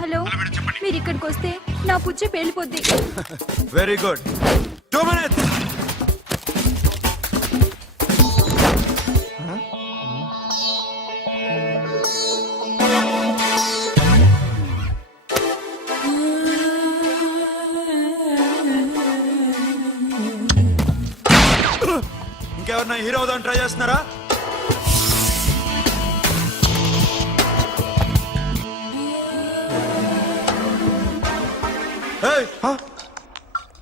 Hello మీరు ఇక్కడికి వస్తే నా పుచ్చి పేలిపోద్ది. వెరీ గుడ్ టూ మినిట్స్ ఇంకెవరన్నా హీరో అవుదాం ట్రై చేస్తున్నారా?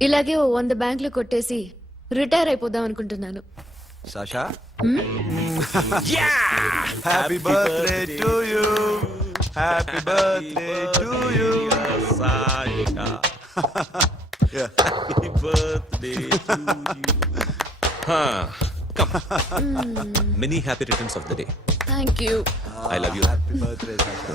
ఇలాగే ఓ వంద బ్యాంకులు కొట్టేసి రిటైర్ అయిపోదాం అనుకుంటున్నాను. Sasha? Happy birthday to you happy birthday to you many happy returns of the day thank you I love you happy birthday Sasha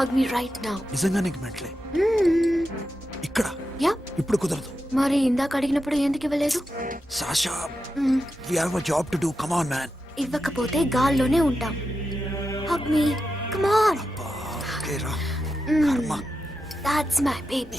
Hug me right now. నిజంగా నీకు మెంట్లే. ఇక్కడ. Yeah. ఇప్పుడు కుదరదు. మరి ఇందాక అడిగినప్పుడు ఎందుకు ఇవ్వలేదు? Sasha. We have a job to do come on man ఇవ్వకపోతే గాల్లోనే ఉంటాం. Hug me come on. కర్మ. That's my baby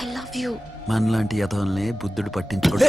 I love you మనలాంటి యథవల్ని బుద్ధుడు పట్టించుకోడు.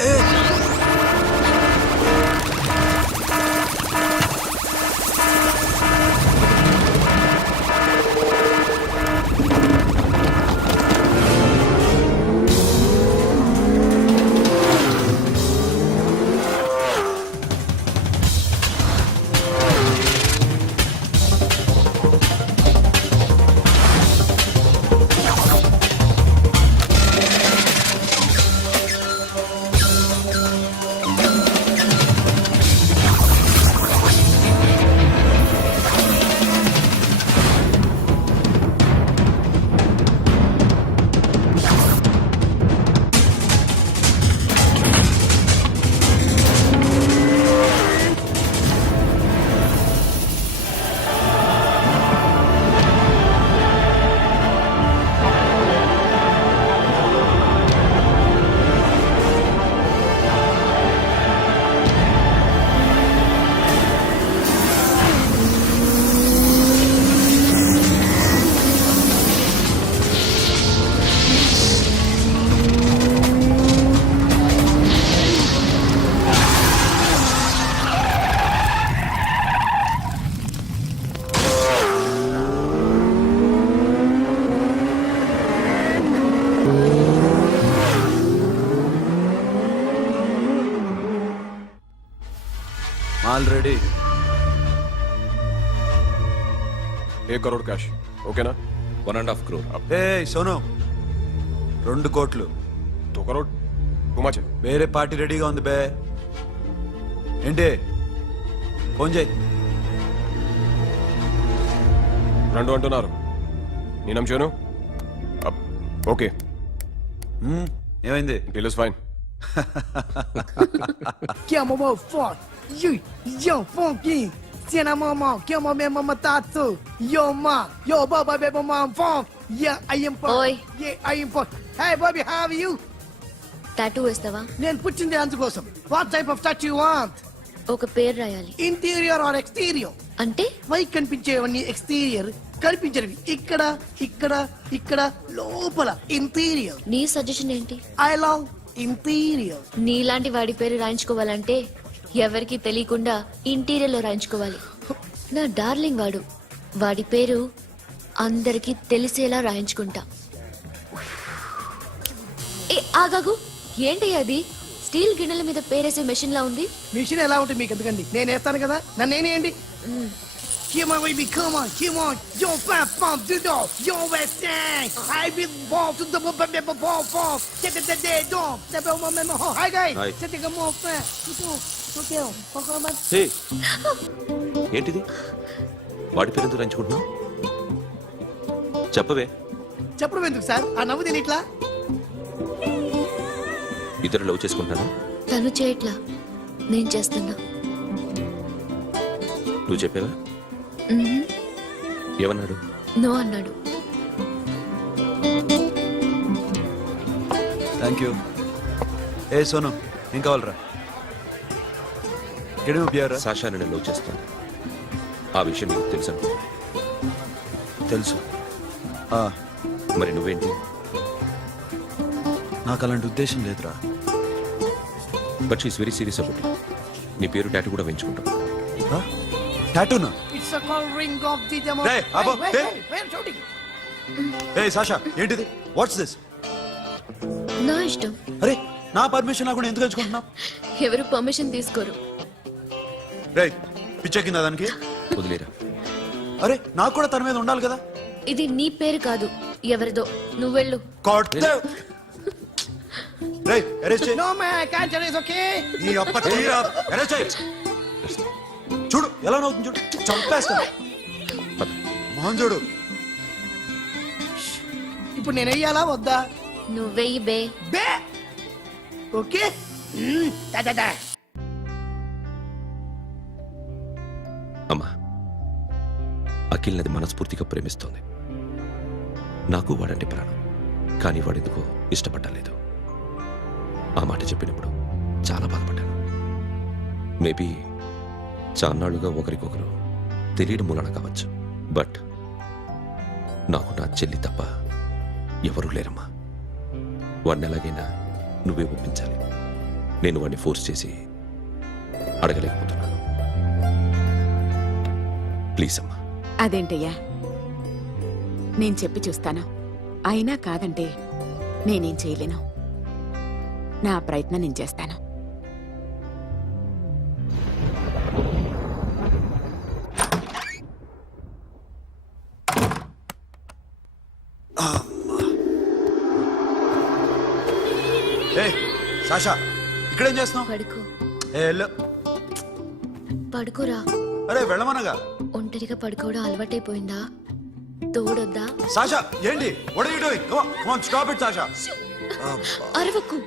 एक करोड़ कैश ओके ना వన్ అండ్ హాఫ్ క్రోర్ ఏ సోను రెండు కోట్లు दो करोड़ टू मच है వేరే పార్టీ రెడీగా ఉంది బే ఏంటి ఫోన్ చేయి రెండు అంటున్నారు నేను నమ్మాను అప్ ఓకే హ్మ్, ఏమైంది deal is fine Que é mamão forte. Yo, Yo, funky. Cena mamão, que é mamão mamão tatu. Yo, ma, yo, baba, baby, mamão funk. Yeah, I am. Oi. Yeah, I am funk. Hey, how are you? Tattoo వేస్తావా నేను పుట్టింది అందుకోసం what type of touch you want ఒక పేరు రాయాలి interior or exterior అంటే పై కనిపించేవన్నీ exterior కనిపించేవి ఇక్కడ ఇక్కడ ఇక్కడ లోపల ఇంటీరియర్ నీ సజెషన్ ఏంటి ఐ లవ్ ఇంటీరియర్ నీలాంటి వాడి పేరు రాయించుకోవాలంటే ఎవరికి తెలియకుండా ఇంటీరియర్లో రాయించుకోవాలి నా డార్లింగ్ వాడు వాడి పేరు అందరికి తెలిసేలా రాయించుకుంటా ఏ ఆగాగు ఏంటి అది స్టీల్ గిన్నెల మీద పేరేసే మెషిన్ లా ఉంది మెషిన్ ఎలా ఉంటుంది మీకు ఎందుకండి నేను వేస్తాను కదా నన్ను ఏంటి Hi guys. Hi. హే ఏంటిది? వాడి పేరు ఎందుకు రంచుకుంటున్నావు? చెప్పవే. చెప్పడం ఎందుకు సార్? ఆ నవ్వు తిని ఇట్లా? ఇద్దరు లవ్ చేసుకుంటాను తను చేయట్లా. నేను చేస్తున్నా. నువ్వు చెప్పావా. ఏమన్నాడు? నో అన్నాడు. థ్యాంక్ యూ ఏ సోను ఏం కావాలరా? పియారా సాషాని నేను లవ్ చేస్తాను ఆ విషయం నీకు తెలుసు. తెలుసు. ఆ, మరి నువ్వేంటి? నాకు అలాంటి ఉద్దేశం లేదురా. But she's very serious about నీ పేరు టాటూ కూడా పెంచుకుంటాం ఆ? టాటూనా? It's a call ring of the demo Hey. Shooting A Sasha ఏంటిది? వాట్స్ దిస్ నా ఇష్టం. అరే నా పర్మిషన్ లేకుండా ఎందుకు ఎంచుకుంటున్నావు? ఎవరు పర్మిషన్ తీసుకోరు. రే పిచ్చెక్కిందా దానికి? వదిలేరా. అరే నాకు కూడా తన మీద ఉండాలి కదా? ఇది నీ పేరు కాదు ఎవరిదో. నువ్వెళ్ళు కొడితే రే అరెస్ట్ చేయి. No man cancer is okay నీ అప్ప తీరా. అరెస్ట్ చేయి. చూడు ఎలా నవ్వుతుంది చూడు. చంపేస్తా మోహన్ చూడు ఇప్పుడు నేను వెయ్యాలా వద్దా? నువ్వెయ్యి బే. బే! ఓకే. మ్మ్, దా, దా, దా. అమ్మా అఖిల్నది మనస్ఫూర్తిగా ప్రేమిస్తోంది. నాకు వాడంటే ప్రాణం కానీ వాడెందుకో ఇష్టపడలేదు. ఆ మాట చెప్పినప్పుడు చాలా బాధపడ్డాను. మేబీ చాన్నాళ్ళుగా ఒకరికొకరు తెలియడం మూలన కావచ్చు బట్ నాకు నా చెల్లి తప్ప ఎవరూ లేరమ్మా. వాడిని ఎలాగైనా నువ్వే ఒప్పించాలి. నేను వాడిని ఫోర్స్ చేసి అడగలేకపోతున్నాను ప్లీజ్ అమ్మా అదేంటయ్యా? నేను చెప్పి చూస్తాను. అయినా కాదంటే నేనేం చేయలేను. నా ప్రయత్నం నేను చేస్తాను. సాషా ఇక్కడేం చేస్తున్నావు? పడుకో. పడుకోరా. అరే వెళ్ళమనగా. ఒంటరిగా పడుకోవడం అలవాటైపోయిందా? తోడొద్దా? సాషా ఏంటి? What are you doing come on come on stop it Sasha అరవకు.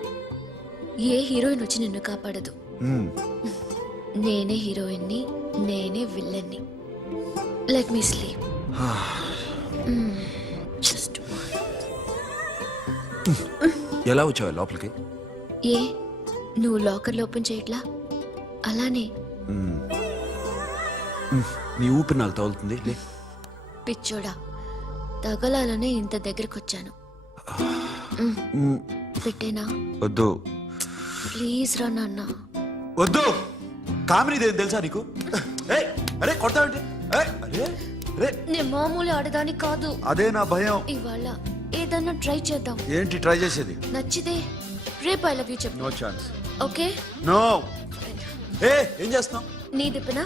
ఏ హీరోయిన్ వచ్చి నిన్ను కాపాడదు? నేనే హీరోయిన్ని నేనే విల్లన్ని. లెట్ మీ స్లీప్ జస్ట్ ఎలా వచ్చావు లోపలికి? ఏ? నువ్వు లాకర్ ఓపెన్ చేయట్లా? అలానే. నీ ఊపిరి నాకు తగులుతుంది. లే. పిచ్చోడా తగలాలనే ఇంత దగ్గరకు వచ్చాను పెట్టేనా? వద్దు. ప్లీజ్ రా నాన్న. వద్దు. కామెడీ దేని తెలుసా నీకు? ఏయ్, అరే కొడతావంటే? ఏయ్, అరే అరే. నేను మామూలు ఆడదాని కాదు. అదే నా భయం. ఇవాళ ఏదన్నా ట్రై చేద్దాం. ఏంటి ట్రై చేసేది? నచ్చితే రేపు ఐ లవ్ యూ చెప్పు. No chance. ఓకే? నో. ఏ ఏం చేస్తున్నావు? నీ దిప్పునా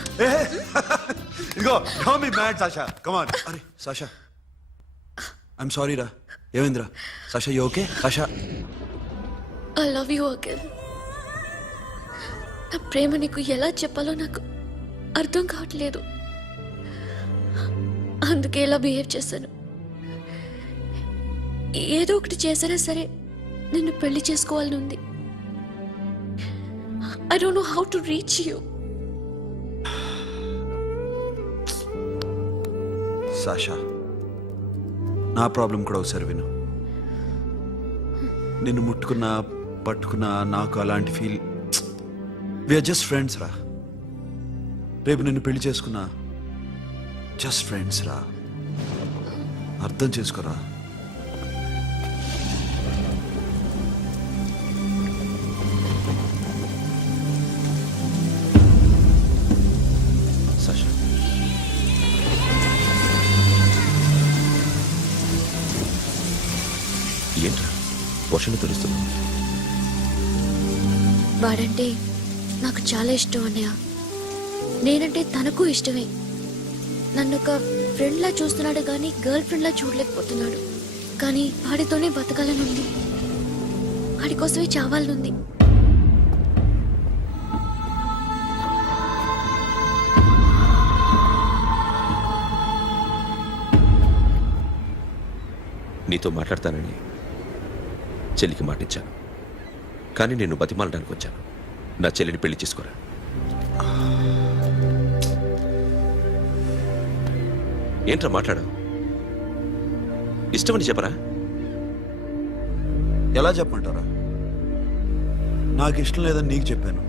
ఇదిగో don't be mad Sasha. Come on అరే సాషా. ఐఎమ్ సారీ రా. ఏమైందిరా? Sasha you okay Sasha. I love you again నా ప్రేమ నీకు ఎలా చెప్పాలో నాకు అర్థం కావట్లేదు. అందుకే ఇలా బిహేవ్ చేశాను. ఏదో ఒకటి చేసినా సరే నిన్ను పెళ్ళి చేసుకోవాలని ఉంది. I don't know how to reach you Sasha. నా ప్రాబ్లం కూడా ఒకసారి విను. నిన్ను ముట్టుకున్నా పట్టుకున్నా నాకు అలాంటి ఫీల్ విఆర్ జస్ట్ ఫ్రెండ్స్ రా. రేపు నిన్ను పెళ్ళి చేసుకున్నా జస్ట్ ఫ్రెండ్స్ రా. అర్థం చేసుకోరా? వర్షను తెలుస్తున్నావు వాడంటే నాకు చాలా ఇష్టం అన్నయ్య. నేనంటే తనకు ఇష్టమే. నన్ను ఒక ఫ్రెండ్లా చూస్తున్నాడు కానీ గర్ల్ ఫ్రెండ్లా చూడలేకపోతున్నాడు. కానీ వాడితోనే బతకాలని ఉంది వాడి కోసమే చావాలనుంది. నీతో మాట్లాడతానని చెల్లికి మాటిచ్చాను. కానీ నేను బతిమాలడానికి వచ్చాను. నా చెల్లిని పెళ్ళి చేసుకోరా. ఏంట్రా మాట్లాడావు? ఇష్టమని చెప్పరా? ఎలా చెప్పమంటారా? నాకు ఇష్టం లేదని నీకు చెప్పాను.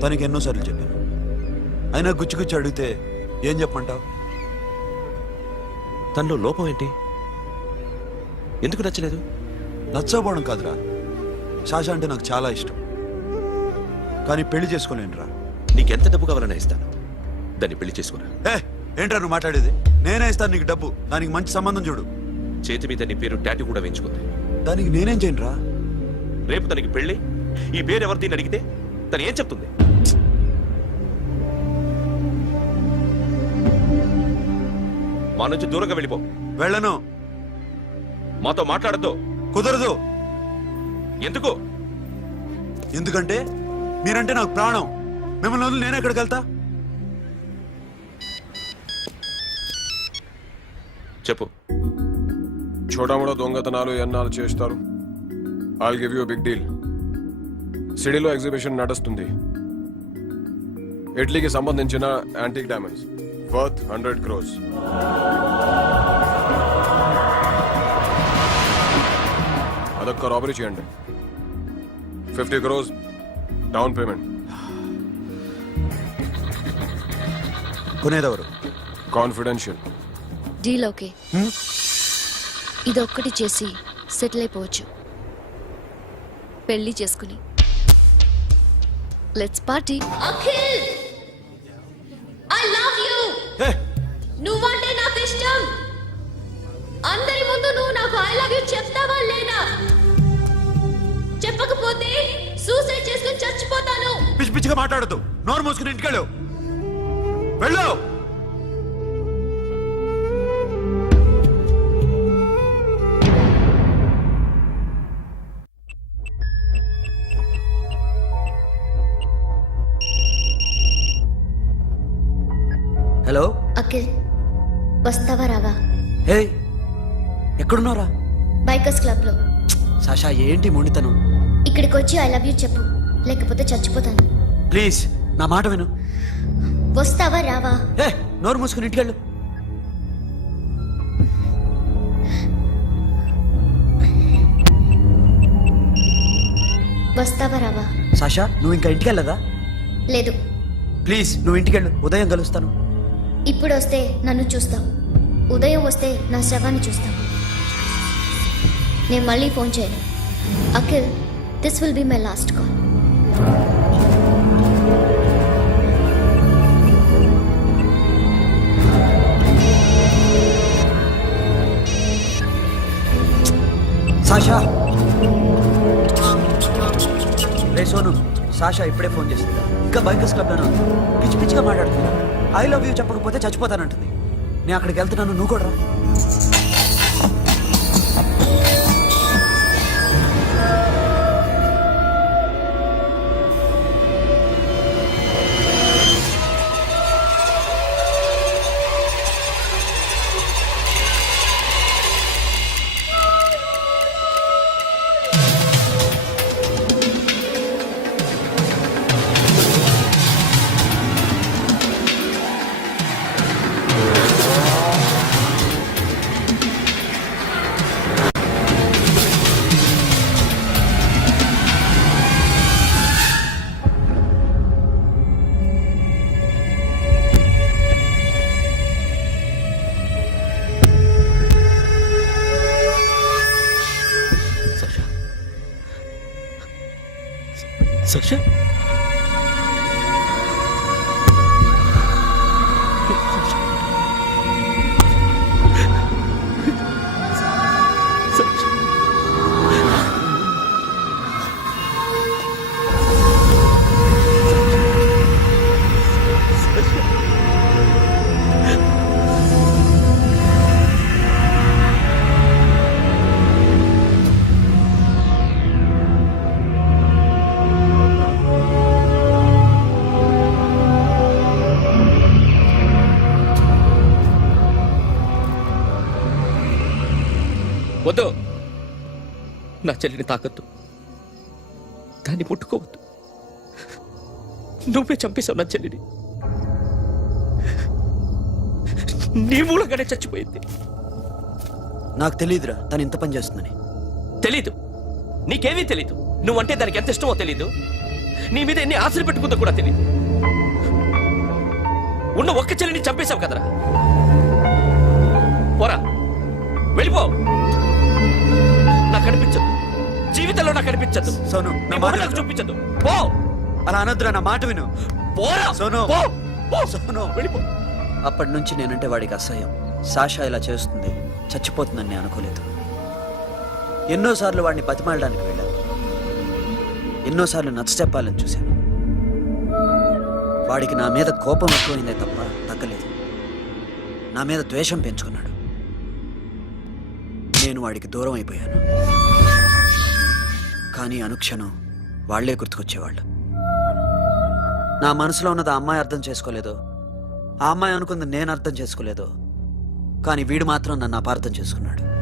తనకి ఎన్నోసార్లు చెప్పాను. అయినా గుచ్చి గుచ్చి అడిగితే ఏం చెప్పమంటావు? తనలో లోపం ఏంటి? ఎందుకు నచ్చలేదు? నచ్చకపోవడం కాదురా. శాష అంటే నాకు చాలా ఇష్టం. కానీ పెళ్ళి చేసుకోలేనురా. నీకెంత డబ్బు కావాలన్నా ఇస్తాను. దాన్ని పెళ్ళి చేసుకురా. ఏ ఏంట్రా నువ్వు మాట్లాడేది? నేనే ఇస్తాను నీకు డబ్బు. దానికి మంచి సంబంధం చూడు. చేతి మీద నీ పేరు టాటూ కూడా వేయించుకుంది. దానికి నేనేం చేయనురా? రేపు తనకి పెళ్ళి ఈ పేరు ఎవరిది అని అడిగితే తను ఏం చెప్తుంది? మా నుంచి దూరంగా వెళ్ళిపో. వెళ్ళను. మాతో మాట్లాడద్దు. కుదరదు. ఎందుకు? ఎందుకంటే మీరంటే నాకు ప్రాణం. మిమ్మల్ని వదిలి నేను ఎక్కడికి వెళ్తా? చెప్పు. చోటామోడా దొంగతనాలు ఎన్నాళ్ళు చేస్తారు? I'll give you big deal సిటీలో ఎగ్జిబిషన్ నడుస్తుంది. ఇటలీకి సంబంధించిన antique diamonds worth hundred crores అదొక్క రాబరీ చేయండి. ఫిఫ్టీ క్రోస్ డౌన్ పేమెంట్ కొనేదెవరు? కాన్ఫిడెన్షియల్ డీల్ ఓకే ఇదొక్కటి చేసి సెటిల్ అయిపోవచ్చు. పెళ్ళి చేసుకుని. Let's party Akhil! I love you నువ్వంటే నాకు ఇష్టం! అందరి ముందు నువ్వు నాకు ఐ లవ్ యూ చెప్తావా లేదా? చెప్పకపోతే సూసైడ్ చేసుకుని చచ్చిపోతాను. పిచ్చి పిచ్చిగా మాట్లాడద్దు. నోరు మూసుకుని ఇంటికెళ్ళు. వెళ్ళు. హలో? అఖిల్ వస్తావా ఏంటి మొండితనం? ఇక్కడికి వచ్చి ఐ లవ్ యూ చెప్పు. లేకపోతే చచ్చిపోతాను. ప్లీజ్ నా మాట విను. వస్తావా రావా? ఏ నోరు మూసుకుని ఇంటికెళ్ళు వస్తావా రావా? సాషా నువ్వు ఇంకా ఇంటికెళ్ళదా లేదు. ప్లీజ్ నువ్వు ఇంటికెళ్ళు ఉదయం కలుస్తాను. ఇప్పుడు వస్తే నన్ను చూస్తావు. ఉదయం వస్తే నా శవాన్ని చూస్తావు. నేను మళ్ళీ ఫోన్ చేయను. Akhil this will be my last call Sasha ray Sonu Sasha ఇప్పుడే ఫోన్ చేసింది. ఇంకా బైకర్స్ క్లబ్ ఉంది. పిచ్చి పిచ్చిగా మాట్లాడుతున్నా ఐ లవ్ యూ చెప్పకపోతే చచ్చిపోతానంటుంది. నేను అక్కడికి వెళ్తున్నాను నువ్వు కూడా సషా నా చెల్లిని తాకద్దు. దాన్ని ముట్టుకోవద్దు. నువ్వే చంపేశావు నా చెల్లిని. నీ మూలంగానే చచ్చిపోయింది. నాకు తెలియదురా తను ఇంత పని చేస్తుందని. తెలీదు. నీకేమీ తెలీదు. నువ్వంటే దానికి ఎంత ఇష్టమో తెలీదు. నీ మీద ఎన్ని ఆశలు పెట్టుకుందో కూడా తెలీదు. ఉన్న ఒక్క చెల్లిని చంపేశావు కదరా. పోరా. వెళ్ళిపో. జీవితంలో నాకు కనిపించదు సోను, నీ మాట నాకు. చూపించదు. పో. అలా అనొద్దురా నా మాట విను. పోరా. సోను. పో. పో. సోను. వెళ్ళిపో. అప్పటి నుంచి నేనంటే వాడికి అసహ్యం. సాషా ఇలా చేస్తుంది. చచ్చిపోతుందని నేను అనుకోలేదు. ఎన్నోసార్లు వాడిని బతిమాలడానికి వెళ్ళాను. ఎన్నోసార్లు నచ్చ చెప్పాలని చూశాను. వాడికి నా మీద కోపం ఎక్కువైందే తప్ప తగ్గలేదు. నా మీద ద్వేషం పెంచుకున్నాడు. నేను వాడికి దూరం అయిపోయాను. కానీ అనుక్షణం వాళ్ళే గుర్తుకొచ్చేవాళ్ళు. నా మనసులో ఉన్నది ఆ అమ్మాయి అర్థం చేసుకోలేదు. ఆ అమ్మాయి అనుకుంది నేను అర్థం చేసుకోలేదు. కానీ వీడు మాత్రం నన్ను అపార్థం చేసుకున్నాడు.